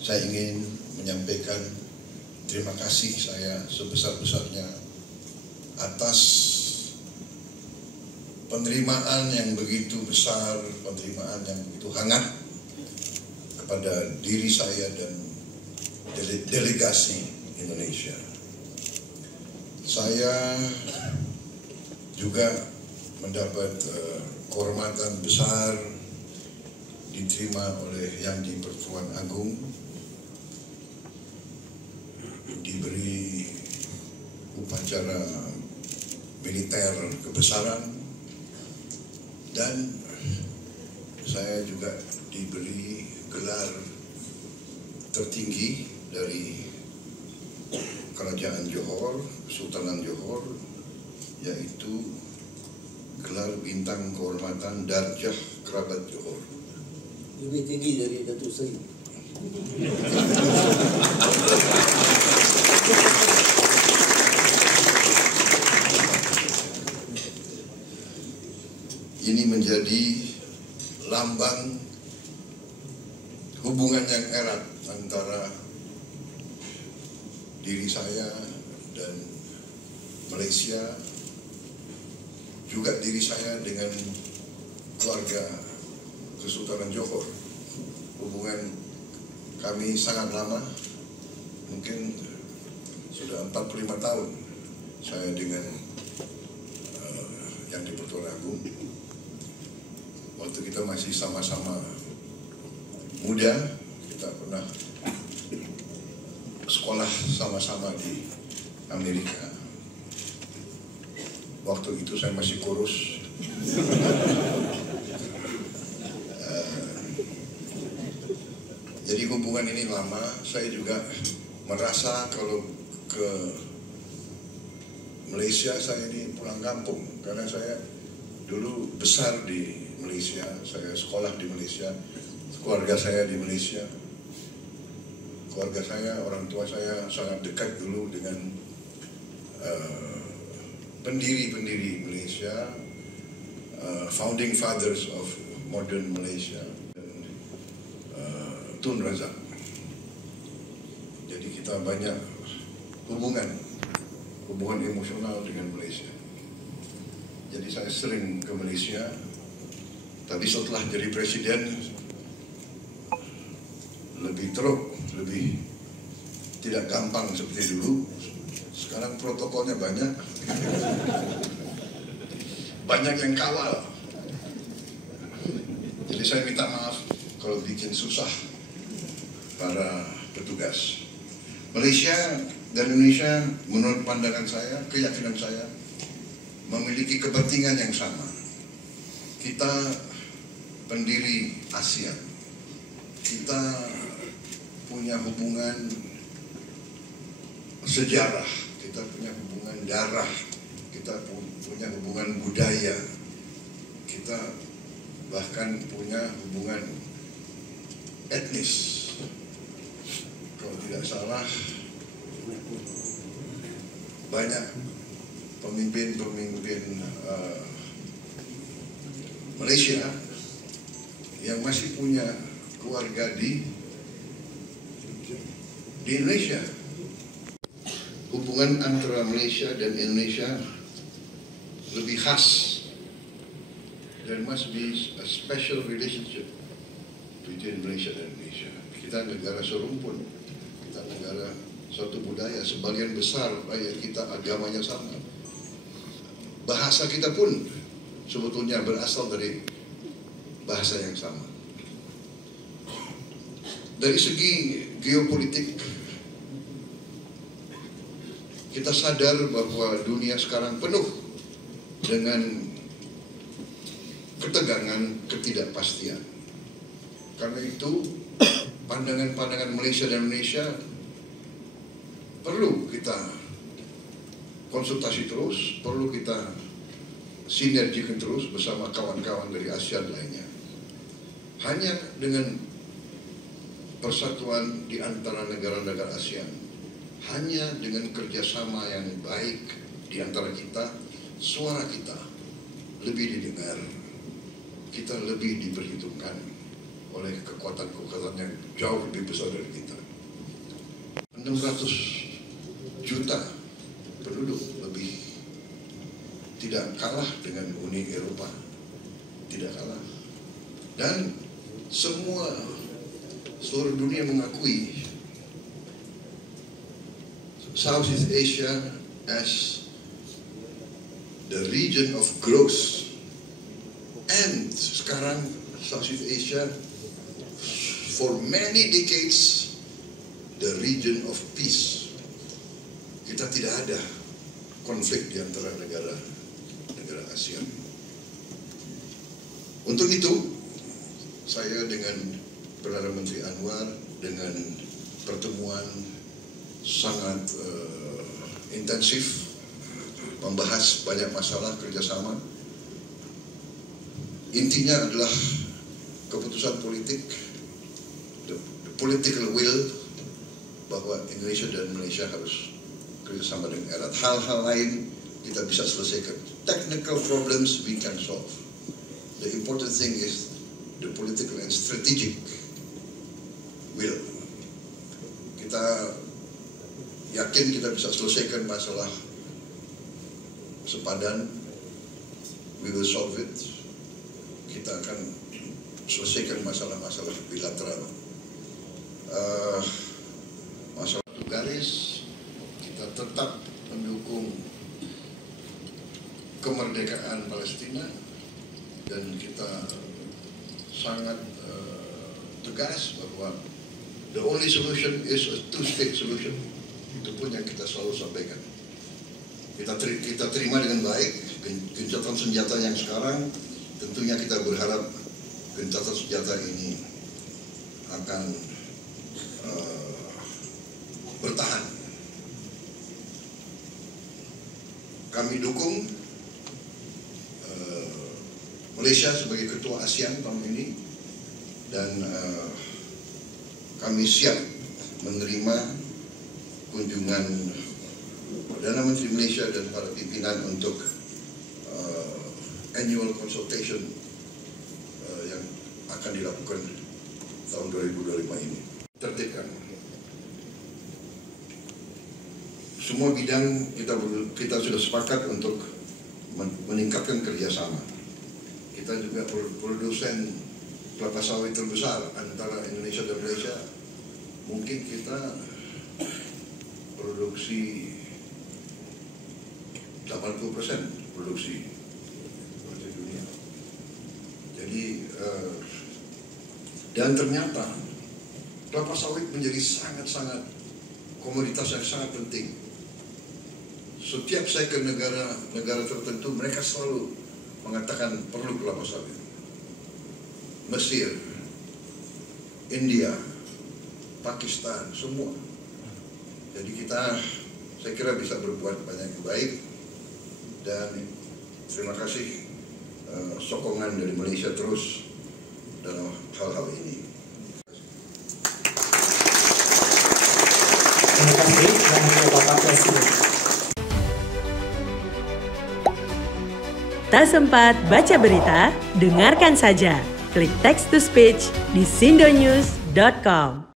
saya ingin menyampaikan terima kasih saya sebesar-besarnya atas penerimaan yang begitu besar, penerimaan yang begitu hangat kepada diri saya dan delegasi Indonesia. Saya juga mendapat kehormatan besar diterima oleh Yang di-Pertuan Agung, diberi upacara militer kebesaran, dan saya juga diberi gelar tertinggi dari Kerajaan Johor, Kesultanan Johor, yaitu gelar bintang kehormatan Darjah Kerabat Johor. Lebih tinggi dari Datuk Seri. Ini menjadi lambang hubungan yang erat antara diri saya dan Malaysia, juga diri saya dengan keluarga Kesultanan Johor. Hubungan kami sangat lama, mungkin sudah 45 tahun saya dengan Yang di-Pertuan Agung. Waktu kita masih sama-sama muda, kita pernah sekolah sama-sama di Amerika. Waktu itu saya masih kurus. Jadi hubungan ini lama. Saya juga merasa kalau ke Malaysia saya ini pulang kampung, karena saya dulu besar di Malaysia, saya sekolah di Malaysia, keluarga saya di Malaysia. Keluarga saya, orang tua saya sangat dekat dulu dengan pendiri-pendiri Malaysia, founding fathers of modern Malaysia, Tun Razak. Jadi kita banyak hubungan emosional dengan Malaysia. Jadi saya sering ke Malaysia, tapi setelah jadi presiden lebih teruk, lebih tidak gampang seperti dulu. Sekarang protokolnya banyak, banyak yang kawal. Jadi saya minta maaf kalau bikin susah para petugas. Malaysia dan Indonesia menurut pandangan saya, keyakinan saya, memiliki kepentingan yang sama. Kita pendiri ASEAN, kita punya hubungan sejarah, kita punya hubungan darah, kita punya hubungan budaya, kita bahkan punya hubungan etnis. Kalau tidak salah, banyak pemimpin-pemimpin Malaysia yang masih punya keluarga di Indonesia. Hubungan antara Malaysia dan Indonesia lebih khas. There must be a special relationship between Malaysia dan Indonesia. Kita negara serumpun, kita negara suatu budaya, sebagian besar rakyat kita agamanya sama. Bahasa kita pun sebetulnya berasal dari bahasa yang sama. Dari segi geopolitik, kita sadar bahwa dunia sekarang penuh dengan ketegangan, ketidakpastian. Karena itu, pandangan-pandangan Malaysia dan Indonesia perlu kita konsultasi terus, perlu kita sinergikan terus bersama kawan-kawan dari ASEAN lainnya. Hanya dengan persatuan di antara negara-negara ASEAN, hanya dengan kerjasama yang baik di antara kita, suara kita lebih didengar, kita lebih diperhitungkan, oleh kekuatan-kekuatan yang jauh lebih besar dari kita. 600 juta penduduk lebih, tidak kalah dengan Uni Eropa, tidak kalah. Dan seluruh dunia mengakui Southeast Asia as the region of growth, and sekarang Southeast Asia for many decades the region of peace. Kita tidak ada konflik di antara negara ASEAN. Untuk itu, saya dengan Perdana Menteri Anwar dengan pertemuan sangat intensif, membahas banyak masalah kerjasama. Intinya adalah keputusan politik, the political will, bahwa Indonesia dan Malaysia harus kerjasama dengan erat. Hal-hal lain kita bisa selesaikan. Technical problems we can solve. The important thing is the political and strategic will. Kita yakin kita bisa selesaikan masalah sepadan. We will solve it. Kita akan selesaikan masalah-masalah bilateral. Masalah garis, kita tetap mendukung kemerdekaan Palestina dan kita sangat tegas bahwa the only solution is a two-state solution. Itu pun yang kita selalu sampaikan. Kita terima dengan baik gencatan senjata yang sekarang. Tentunya kita berharap gencatan senjata ini akan bertahan. Kami dukung Malaysia sebagai ketua ASEAN tahun ini, dan kami siap menerima kunjungan Perdana Menteri Malaysia dan para pimpinan untuk annual consultation yang akan dilakukan tahun 2025 ini. Tertibkan semua bidang, kita sudah sepakat untuk meningkatkan kerjasama. Kita juga produsen kelapa sawit terbesar antara Indonesia dan Malaysia. Mungkin kita produksi 80% produksi dunia. Jadi dan ternyata kelapa sawit menjadi sangat-sangat komoditas yang sangat penting. Setiap saya ke negara tertentu, mereka selalu mengatakan perlu kelapa sawit. Mesir, India, Pakistan, semua. Jadi saya kira bisa berbuat banyak yang baik, dan terima kasih sokongan dari Malaysia terus dalam hal-hal ini. Terima kasih Yang Mulia Bapak Presiden. Tak sempat baca berita? Dengarkan saja. Klik text to speech di sindonews.com.